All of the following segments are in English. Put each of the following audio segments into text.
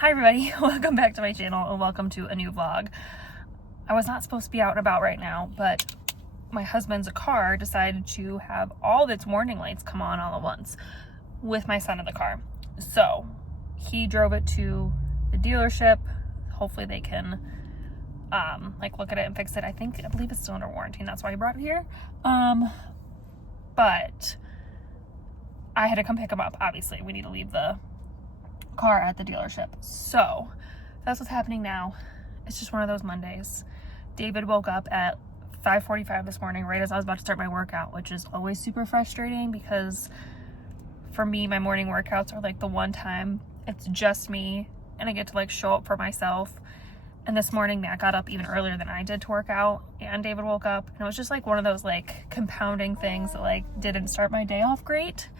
Hi everybody, welcome back to my channel and welcome to a new vlog. I was not supposed to be out and about right now, but my husband's car decided to have all of its warning lights come on all at once with my son in the car. So he drove it to the dealership. Hopefully they can look at it and fix it. I believe it's still under warranty and that's why he brought it here. But I had to come pick him up. Obviously we need to leave the car at the dealership. So that's what's happening now. It's just one of those Mondays. David woke up at 5:45 this morning, right as I was about to start my workout, which is always super frustrating because for me, my morning workouts are like the one time it's just me and I get to show up for myself. And this morning, Matt got up even earlier than I did to work out, and David woke up, and it was just one of those compounding things that didn't start my day off great.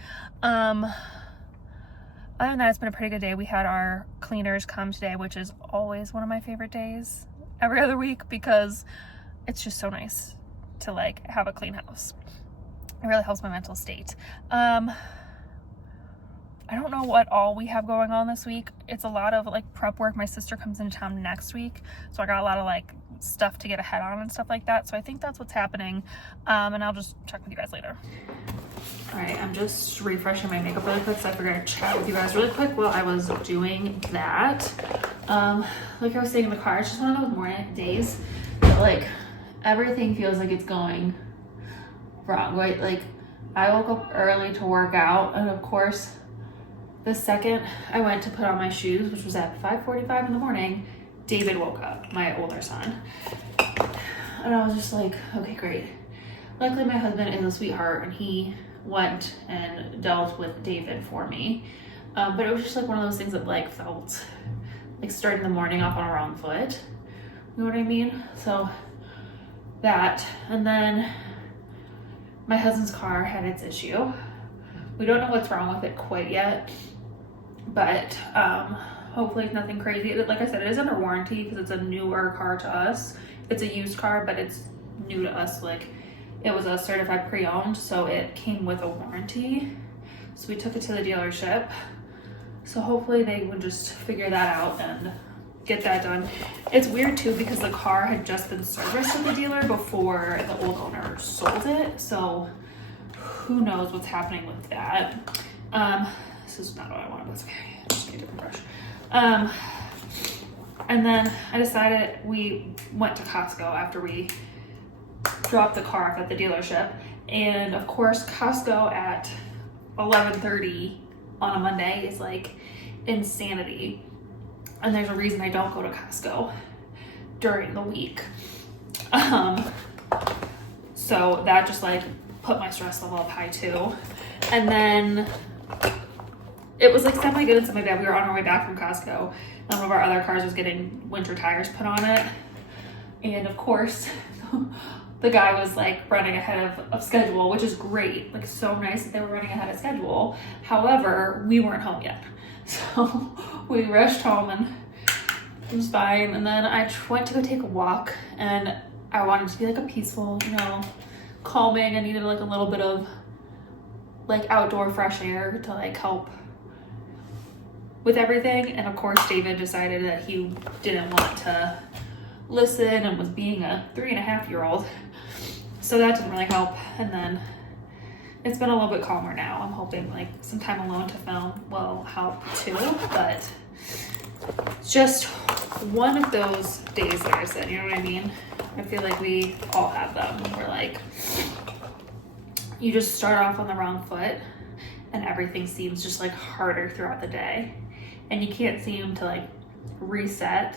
Other than that, it's been a pretty good day. We had our cleaners come today, which is always one of my favorite days every other week because it's just so nice to have a clean house. It really helps my mental state. I don't know what all we have going on this week. It's a lot of prep work. My sister comes into town next week, so I got a lot of stuff to get ahead on and stuff like that. So I think that's what's happening, and I'll just check with you guys later. All right, I'm just refreshing my makeup really quick, so I figured I'd chat with you guys really quick while I was doing that. Like I was saying in the car, it's just one of those morning days that everything feels like it's going wrong, right? I woke up early to work out, and of course, the second I went to put on my shoes, which was at 5:45 in the morning, David woke up, my older son. And I was just okay, great. Luckily, my husband is a sweetheart, and he went and dealt with David for me. But it was just one of those things that felt like starting the morning off on a wrong foot. You know what I mean? So that, and then my husband's car had its issue. We don't know what's wrong with it quite yet, but hopefully it's nothing crazy. Like I said, it is under warranty because it's a newer car to us. It's a used car, but it's new to us. It was a certified pre-owned, so it came with a warranty. So we took it to the dealership. So hopefully they would just figure that out and get that done. It's weird too because the car had just been serviced at the dealer before the old owner sold it. So who knows what's happening with that. This is not what I wanted, but it's okay. I just need a different brush. And then I decided we went to Costco after we dropped the car off at the dealership. And of course, Costco at 11:30 on a Monday is insanity. And there's a reason I don't go to Costco during the week. So that just put my stress level up high too. And then it was semi good and semi bad. We were on our way back from Costco and one of our other cars was getting winter tires put on it. And of course, the guy was running ahead of schedule, which is great. So nice that they were running ahead of schedule. However, we weren't home yet. So we rushed home and it was fine. And then I went to go take a walk and I wanted to be a peaceful, calming. I needed a little bit of outdoor fresh air to help with everything. And of course, David decided that he didn't want to listen and was being a 3.5-year-old. So that didn't really help. And then it's been a little bit calmer now. I'm hoping some time alone to film will help too, but it's just one of those days, like I said, you know what I mean? I feel we all have them where you just start off on the wrong foot and everything seems just harder throughout the day and you can't seem to reset.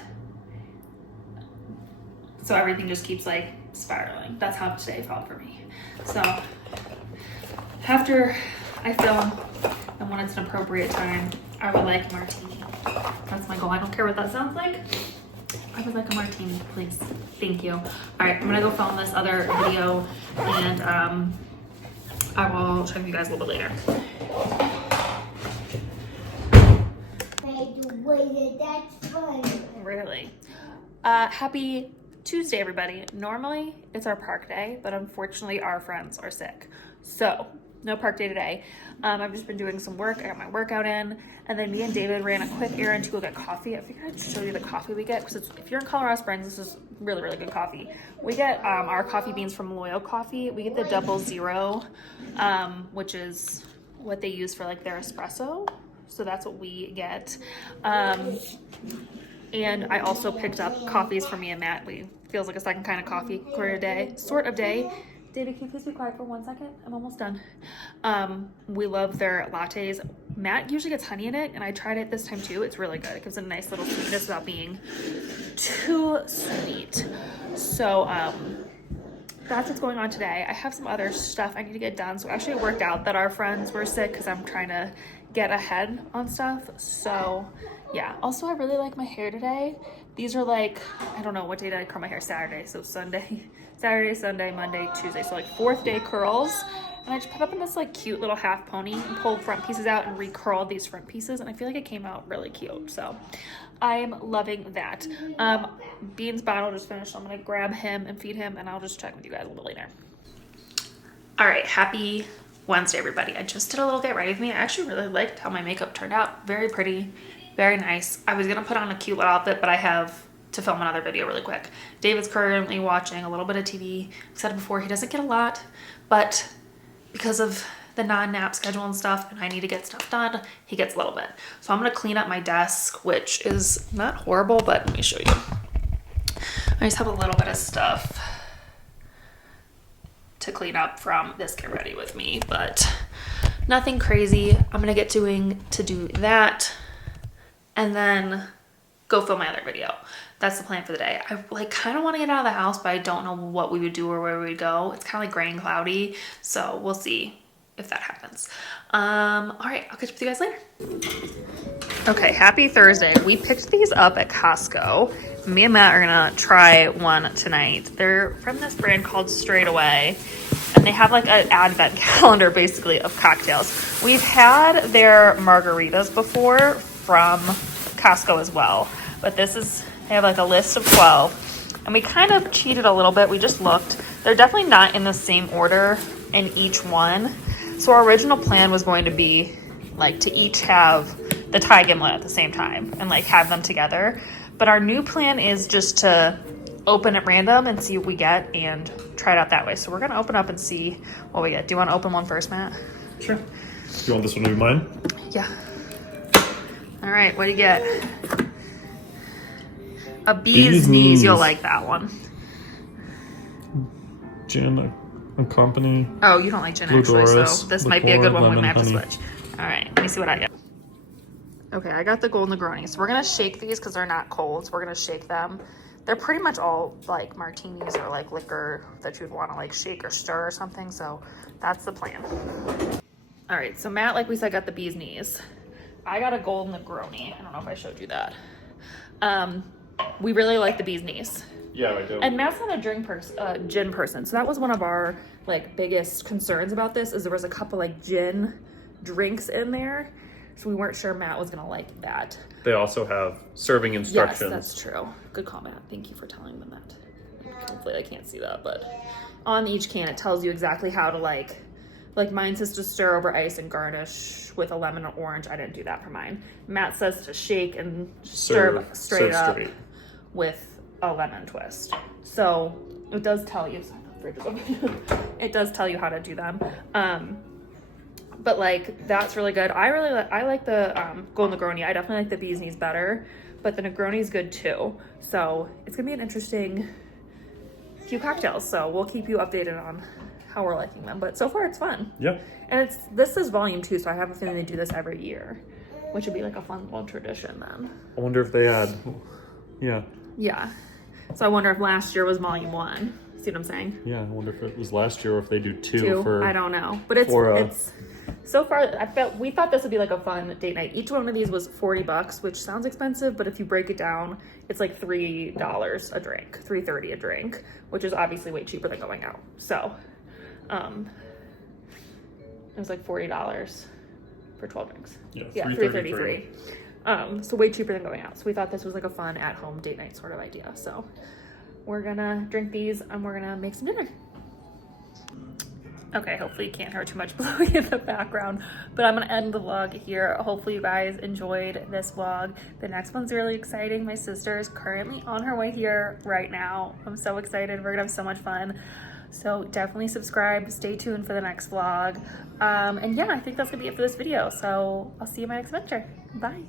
So everything just keeps spiraling. That's how today felt for me. So after I film and when it's an appropriate time, I would like a martini. That's my goal. I don't care what that sounds like. I would like a martini, please. Thank you. All right, I'm gonna go film this other video and I will check with you guys a little bit later. That's fun. Really? Happy Tuesday, everybody. Normally it's our park day, but unfortunately our friends are sick. So no park day today. I've just been doing some work. I got my workout in, and then me and David ran a quick errand to go get coffee. I figured I'd show you the coffee we get, because if you're in Colorado Springs, this is really, really good coffee. We get our coffee beans from Lemieux Coffee. We get the 00, which is what they use for like their espresso. So that's what we get. And I also picked up coffees for me and Matt. Feels like a second kind of coffee sort of day. David, can you please be quiet for 1 second? I'm almost done. We love their lattes. Matt usually gets honey in it, and I tried it this time too. It's really good. It gives a nice little sweetness without being too sweet. So that's what's going on today. I have some other stuff I need to get done. So actually it worked out that our friends were sick because I'm trying to get ahead on stuff. So yeah, also I really like my hair today. These are like, I don't know, what day did I curl my hair? Saturday. So Saturday, Sunday, Monday, Tuesday. So like 4th day curls. And I just put up in this like cute little half pony and pulled front pieces out and recurled these front pieces. And I feel like it came out really cute. So I'm loving that. Bean's bottle just finished. So I'm going to grab him and feed him, and I'll just check with you guys a little later. All right. Happy Wednesday, everybody. I just did a little get ready with me. I actually really liked how my makeup turned out. Very pretty. Very nice. I was going to put on a cute little outfit, but I have to film another video really quick. David's currently watching a little bit of TV. I've said it before, he doesn't get a lot, but because of the non-nap schedule and stuff, and I need to get stuff done, he gets a little bit. So I'm going to clean up my desk, which is not horrible, but let me show you. I just have a little bit of stuff to clean up from this get ready with me, but nothing crazy. I'm going to get to do that, and then go film my other video. That's the plan for the day. I like kind of want to get out of the house, but I don't know what we would do or where we would go. It's kind of like gray and cloudy, so we'll see if that happens. All right, I'll catch up with you guys later. Okay, happy Thursday. We picked these up at Costco. Me and Matt are gonna try one tonight. They're from this brand called Straight Away, and they have like an advent calendar basically of cocktails. We've had their margaritas before from Costco as well, but they have like a list of 12, and we kind of cheated a little bit. We just looked. They're definitely not in the same order in each one. So our original plan was going to be like to each have the Thai gimlet at the same time and like have them together. But our new plan is just to open at random and see what we get and try it out that way. So we're going to open up and see what we get. Do you want to open one first, Matt? Sure. Do you want this one to be mine? Yeah. All right, what do you get? A bee's knees. You'll like that one. Gin and Company. Oh, you don't like gin actually, so this might be a good one when we have to switch. All right, let me see what I get. Okay, I got the Gold Negroni. So we're going to shake these because they're not cold. So we're going to shake them. They're pretty much all like martinis or like liquor that you'd want to like shake or stir or something. So that's the plan. All right, so Matt, like we said, got the bee's knees. I got a Gold Negroni. I don't know if I showed you that. We really like the bee's knees. Yeah, I do. And Matt's not a gin person, so that was one of our like biggest concerns about this. Is there was a couple like gin drinks in there, so we weren't sure Matt was gonna like that. They also have serving instructions. Yes, that's true. Good call, Matt. Thank you for telling them that. Hopefully, I can't see that, but on each can it tells you exactly how to like mine says to stir over ice and garnish with a lemon or orange. I didn't do that for mine. Matt says to shake and stir straight up with a lemon twist. So it does tell you, it does tell you how to do them. But like, that's really good. I like the Gold Negroni. I definitely like the bee's knees better, but the Negroni is good too. So it's gonna be an interesting few cocktails. So we'll keep you updated on how we're liking them, but so far it's fun. Yeah. And this is volume 2, so I have a feeling they do this every year, which would be like a fun little tradition then. I wonder if they had, Yeah. So I wonder if last year was volume 1. See what I'm saying? Yeah, I wonder if it was last year or if they do two for. I don't know, but it's so far. We thought this would be like a fun date night. Each one of these was $40, which sounds expensive, but if you break it down, it's like $3 a drink, $3.30 a drink, which is obviously way cheaper than going out. So, it was like $40 for 12 drinks. Yeah, $3.33. So way cheaper than going out. So we thought this was like a fun at-home date night sort of idea. So we're gonna drink these and we're gonna make some dinner. Okay, hopefully you can't hear too much blowing in the background, but I'm gonna end the vlog here. Hopefully you guys enjoyed this vlog. The next one's really exciting. My sister is currently on her way here right now. I'm so excited. We're gonna have so much fun. So definitely subscribe, stay tuned for the next vlog. And yeah, I think that's gonna be it for this video. So I'll see you in my next adventure. Bye.